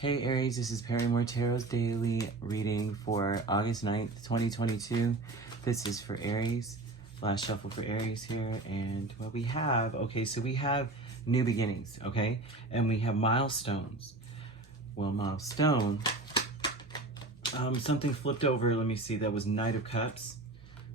Hey Aries, this is Perrymore Tarot's daily reading for August 9th, 2022. This is for Aries. Last shuffle for Aries here. And what we have, okay, so we have new beginnings, okay? And we have milestones. Well, milestone, something flipped over, let me see, that was Knight of Cups.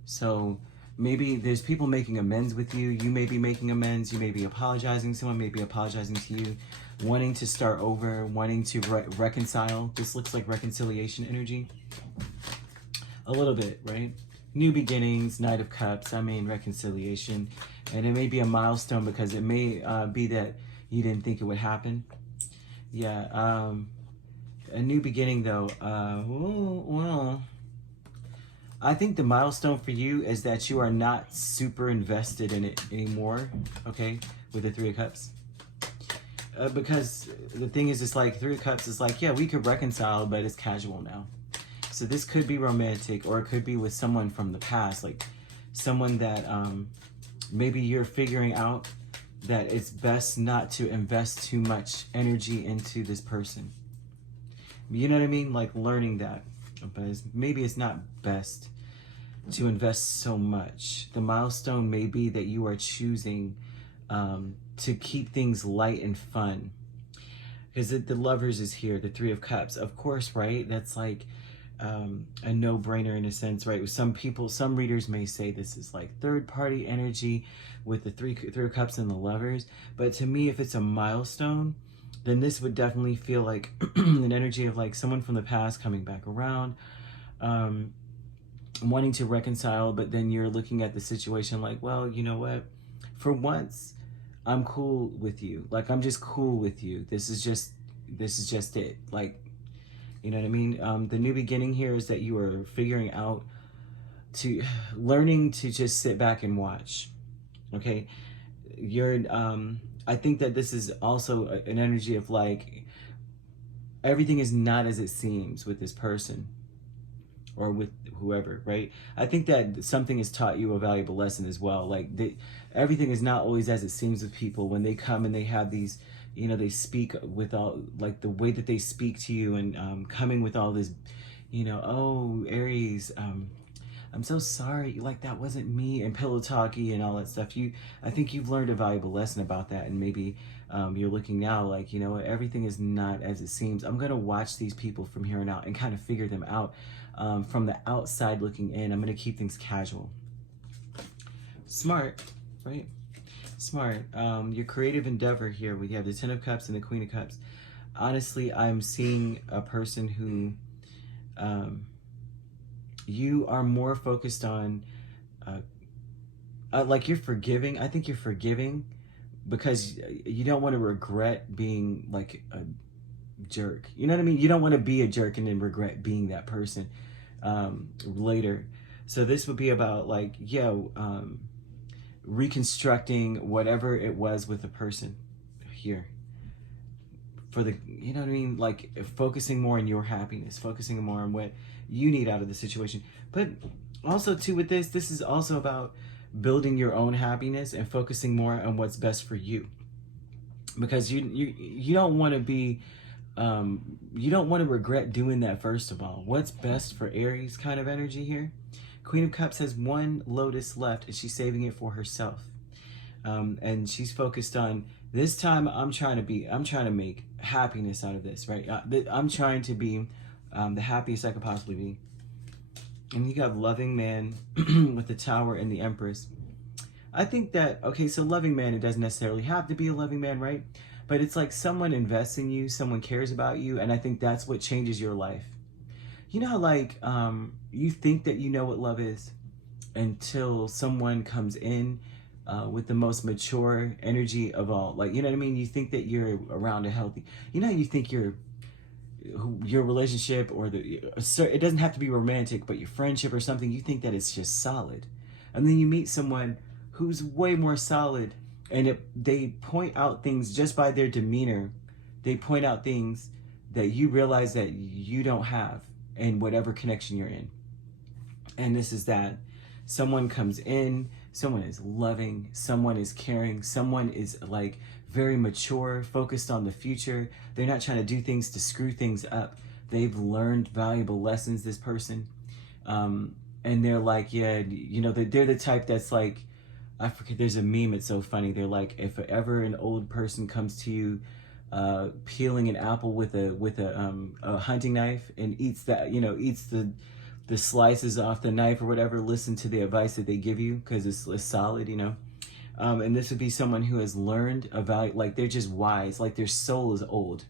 So maybe there's people making amends with you. You may be making amends. You may be apologizing. Someone may be apologizing to you, wanting to start over, wanting to reconcile. This looks like reconciliation energy. A little bit, right? New beginnings, Knight of Cups, I mean reconciliation. And it may be a milestone because it may be that you didn't think it would happen. Yeah, a new beginning though. Well, I think the milestone for you is that you are not super invested in it anymore, okay, with the Three of Cups. Because the thing is, it's like Three of Cups is like, yeah, we could reconcile, but it's casual now. So this could be romantic, or it could be with someone from the past, like someone that maybe you're figuring out that it's best not to invest too much energy into this person. You know what I mean? Like learning that. But maybe it's not best to invest so much. The milestone may be that you are choosing to keep things light and fun. Because the Lovers is here, the Three of Cups. Of course, right? That's like a no-brainer in a sense, right? Some people, some readers may say this is like third-party energy with the Three of Cups and the Lovers. But to me, if it's a milestone, then this would definitely feel like an energy of like someone from the past coming back around, wanting to reconcile, but then you're looking at the situation like, well, you know what? For once, I'm cool with you. Like, I'm just cool with you. This is just it. Like, you know what I mean? The new beginning here is that you are figuring out learning to just sit back and watch. Okay? I think that this is also an energy of like, everything is not as it seems with this person or with whoever, right? I think that something has taught you a valuable lesson as well. Like everything is not always as it seems with people when they come and they have these, you know, they speak with all, like the way that they speak to you and coming with all this, you know, oh, Aries, I'm so sorry, like that wasn't me, and pillow talky and all that stuff. I think you've learned a valuable lesson about that, and maybe you're looking now like, you know, everything is not as it seems. I'm gonna watch these people from here on out and kind of figure them out from the outside looking in. I'm gonna keep things casual. Smart, right? Smart. Your creative endeavor here, we have the Ten of Cups and the Queen of Cups. Honestly, I'm seeing a person who you are more focused on, like you're forgiving. I think you're forgiving because you don't want to regret being like a jerk. You know what I mean? You don't want to be a jerk and then regret being that person later. So this would be about like, yeah, reconstructing whatever it was with the person here. For the, you know what I mean? Like focusing more on your happiness, focusing more on what you need out of the situation. But also too with this is also about building your own happiness and focusing more on what's best for you. Because you don't want to be, you don't want to regret doing that first of all. What's best for Aries kind of energy here? Queen of Cups has one lotus left and she's saving it for herself. And she's focused on, this time I'm trying to make happiness out of this, right? I'm trying to be the happiest I could possibly be. And you got loving man with the Tower and the Empress. I think that, okay, so loving man, it doesn't necessarily have to be a loving man, right? But it's like someone invests in you, someone cares about you, and I think that's what changes your life. You know how like you think that you know what love is until someone comes in with the most mature energy of all. Like, you know what I mean? You think that you're around a healthy, you know how you think your relationship or it doesn't have to be romantic, but your friendship or something, you think that it's just solid. And then you meet someone who's way more solid, and they point out things just by their demeanor. They point out things that you realize that you don't have in whatever connection you're in. And this is that someone comes in, Someone is loving, someone is caring, someone is like very mature, focused on the future. They're not trying to do things to screw things up. They've learned valuable lessons, this person. And they're like, yeah, you know, they're the type that's like, I forget, there's a meme, it's so funny. They're like, if ever an old person comes to you peeling an apple with a hunting knife and eats that, you know, eats the slices off the knife or whatever, listen to the advice that they give you because it's solid, you know. And this would be someone who has learned a value, like they're just wise, like their soul is old.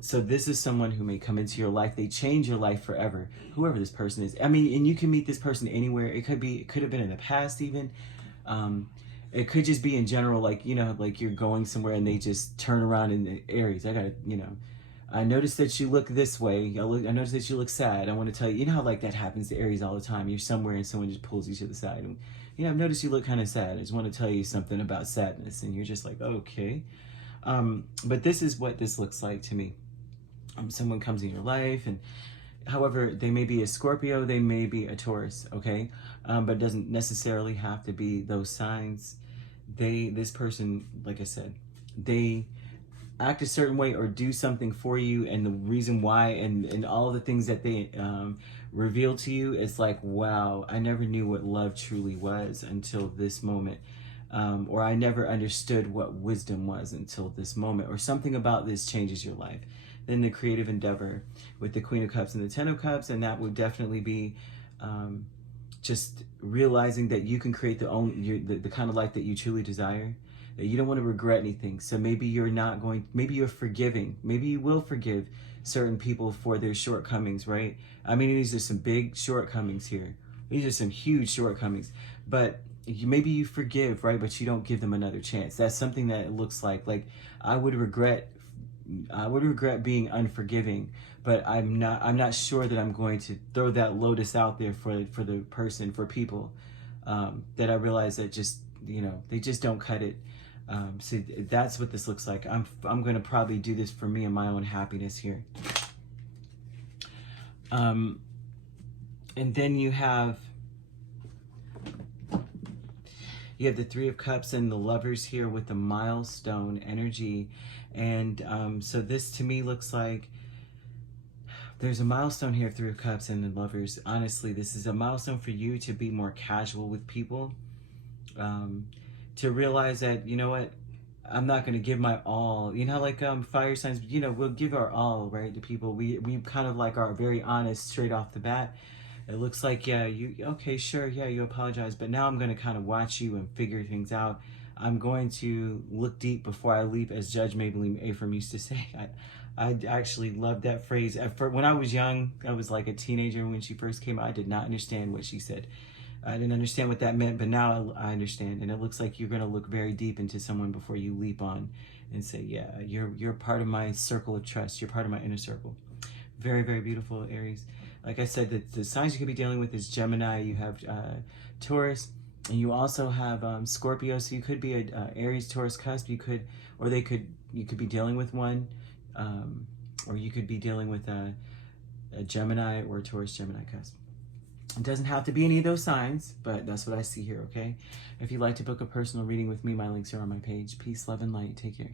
So this is someone who may come into your life. They change your life forever, whoever this person is. I mean, and you can meet this person anywhere. It could have been in the past even. It could just be in general, like, you know, like you're going somewhere and they just turn around in Aries. I noticed that you look this way. I noticed that you look sad. I want to tell you, you know how like that happens to Aries all the time. You're somewhere and someone just pulls you to the side. And, you know, I've noticed you look kind of sad. I just want to tell you something about sadness. And you're just like, okay. But this is what this looks like to me. Someone comes in your life, and however, they may be a Scorpio, they may be a Taurus, okay? But it doesn't necessarily have to be those signs. This person, like I said, they act a certain way or do something for you, and the reason why and all the things that they reveal to you, it's like, wow, I never knew what love truly was until this moment. Or I never understood what wisdom was until this moment, or something about this changes your life. Then the creative endeavor with the Queen of Cups and the Ten of Cups, and that would definitely be just realizing that you can create the kind of life that you truly desire, that you don't want to regret anything. So maybe maybe you're forgiving, maybe you will forgive certain people for their shortcomings, right? I mean, these are some big shortcomings here. These are some huge shortcomings, but maybe you forgive, right? But you don't give them another chance. That's something that it looks like I would regret being unforgiving, but I'm not sure that I'm going to throw that lotus out there for the person, for people that I realize that just, you know, they just don't cut it. So that's what this looks like. I'm going to probably do this for me and my own happiness here. And then you have the Three of Cups and the Lovers here with the milestone energy. And so this to me looks like there's a milestone here, Three of Cups and the Lovers. Honestly, this is a milestone for you to be more casual with people. To realize that, you know what, I'm not going to give my all. You know, like fire signs, you know, we'll give our all, right, to people. We kind of like are very honest straight off the bat. It looks like, yeah, okay, sure, yeah, you apologize, but now I'm going to kind of watch you and figure things out. I'm going to look deep before I leap, as Judge Maybelline Afram used to say. I actually loved that phrase. When I was young, I was like a teenager when she first came out. I did not understand what she said. I didn't understand what that meant, but now I understand. And it looks like you're going to look very deep into someone before you leap on and say, yeah, you're part of my circle of trust. You're part of my inner circle. Very, very beautiful, Aries. Like I said, the signs you could be dealing with is Gemini. You have Taurus, and you also have Scorpio. So you could be a Aries Taurus cusp. You could be dealing with one, or you could be dealing with a Gemini or Taurus Gemini cusp. It doesn't have to be any of those signs, but that's what I see here. Okay. If you'd like to book a personal reading with me, my links are on my page. Peace, love, and light. Take care.